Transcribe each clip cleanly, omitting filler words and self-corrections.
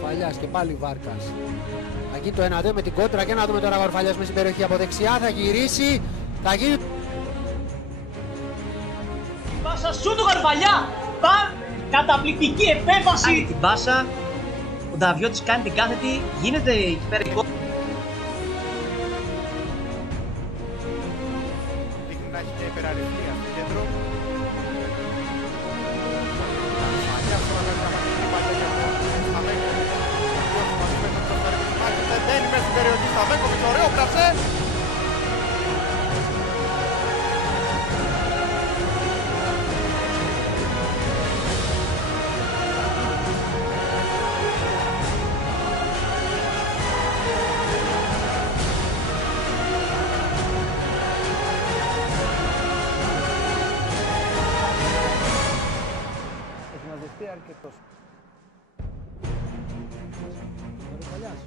Γαρουφαλιάς και πάλι Βάρκας. Θα γίνει το 1-2 με την κόντρα και να δούμε τώρα Γαρουφαλιάς μέσα στην περιοχή από δεξιά. Θα γυρίσει. Θα γίνει. Την πάσα σου του Γαρουφαλιά. Καταπληκτική επέμβαση. Κάνει την πάσα. Ο Νταβιώτης κάνει την κάθετη. Γίνεται εκεί πέρα η κόντρα. Δείχνει να έχει μια υπεραρρυθμία στο κέντρο. Μπαίνει μέσα στην περιοχή Σταβέκοβιτς, ωραίο κρασέ. Έχει μαζευτεί αρκετός. Γαρουφαλιάς.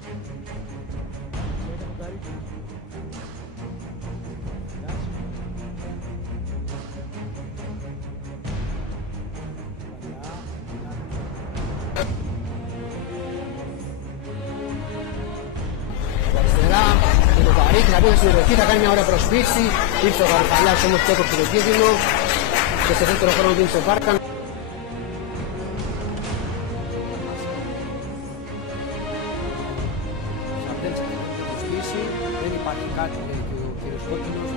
Αριστερά, με το Βαρύκη θα μπει στην περιοχή, θα κάνει μια ωραία προσφύξη. Ήρθε ο Γαρουφαλιάς όμως και έκοψε το κίνδυνο και σε δεύτερο χρόνο δίνει στο Βάρκα. Δεν υπάρχει κάτι, λέει και ο κύριος Κόκκινος.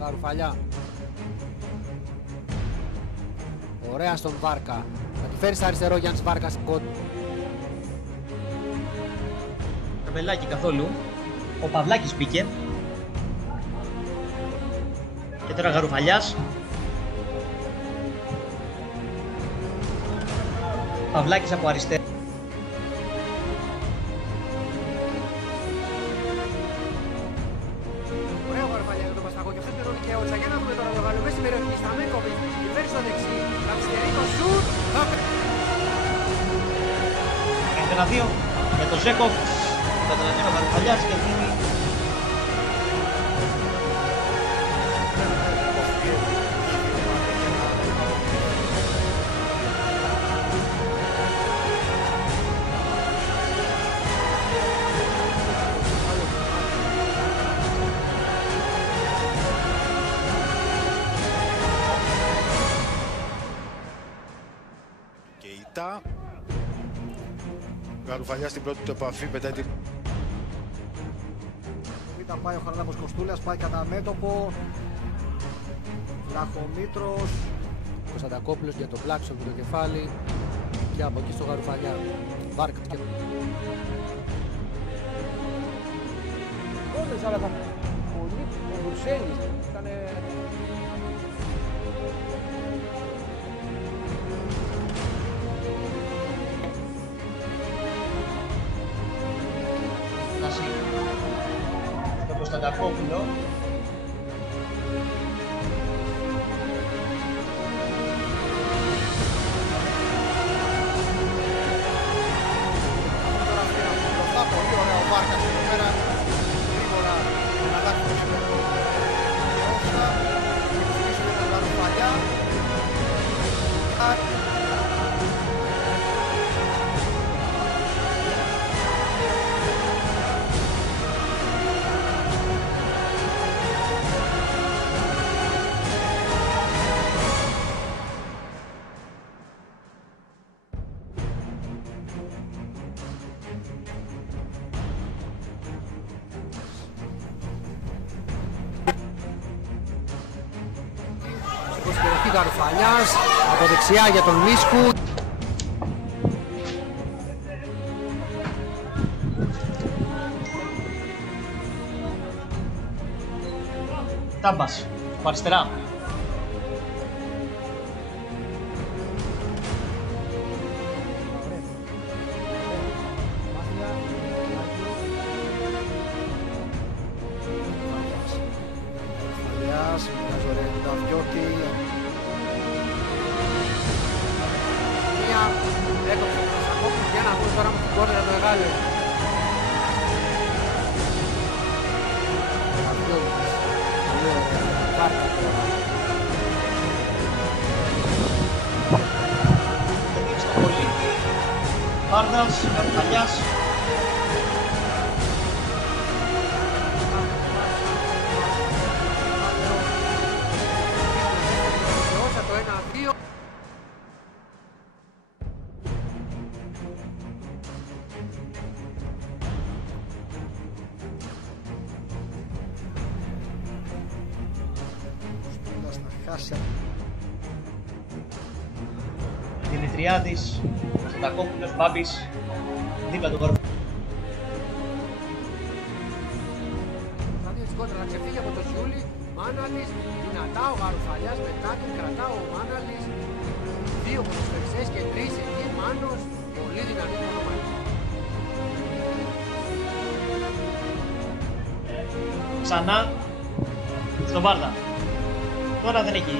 Γαρουφαλιά. Ωραία στον Βάρκα. Θα τη φέρει στα αριστερό Γιάννης Βάρκας. Καβελάκι καθόλου. Ο Παυλάκης μπήκε. Και τώρα Γαρουφαλιάς. Παυλάκης από αριστερά. Ένα-δύο με τον Ζέκοφ. Καταλαβαίνει ο Γαρουφαλιάς και δίνει. Και ητά. Γαρουφαλιάς στην πρώτη του επαφή πετάει την... Ήταν πάει ο Χαραλάμπος Κοστούλας, πάει κατά μέτωπο. Λαχομήτρος. Κωνσταντακόπουλος για το πλάξο με το κεφάλι. Και από εκεί στο Γαρουφαλιά. Βάρκα και... Όλες αλλά τα πολύ ο Μπουρσέλης ήτανε... Στον Κωνσταντακόπουλο. Πολύ ωραία ο Βάρκας εδώ πέρα. Γρήγορα να αλλάξει το κέντρο και όσα πίσω με τον Γαρουφαλιά. Γαρουφαλιάς από δεξιά για τον Μίσκου. Τάμπας, από αριστερά. Μοιάζει ωραία την Ταβιώτη. Μία έκοψε τον Σακόπουλο για να βρουν τώρα με την κόρνερα το μεγάλο. Ταβιώτης. Πολύ ωραία. Βάρκα τώρα. Στο Πολίτη, Βάρδας, Καρφαλιάς. Όσα το 1-2. Κοστούλας θα χάσει. Δημητριάδης, Στακόπουλος, Μπάμπης, δίπλα του Γορμπαλιά. Θα δει κόντρα να ξεφύγει από το Σιούλι. Μάναλης, δυνατά ο Γαρουφαλιάς μετά τον κρατά ο Μάναλης. Δύο ποδοσφαιριστές και τρεις εκεί. Μάνος, πολύ δυνατή μονομαχία. Ξανά στον Βάρδα. Τώρα δεν έχει.